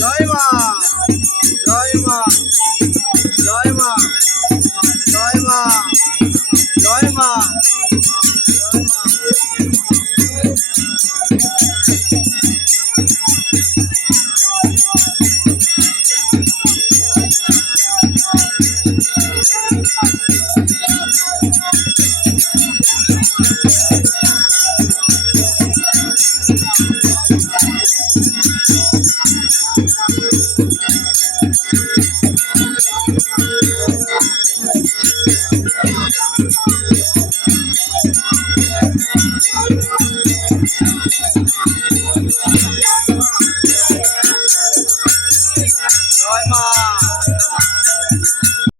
জয় মা জয় মা জয় মা জয় মা জয় মা Thank you. Bye-bye.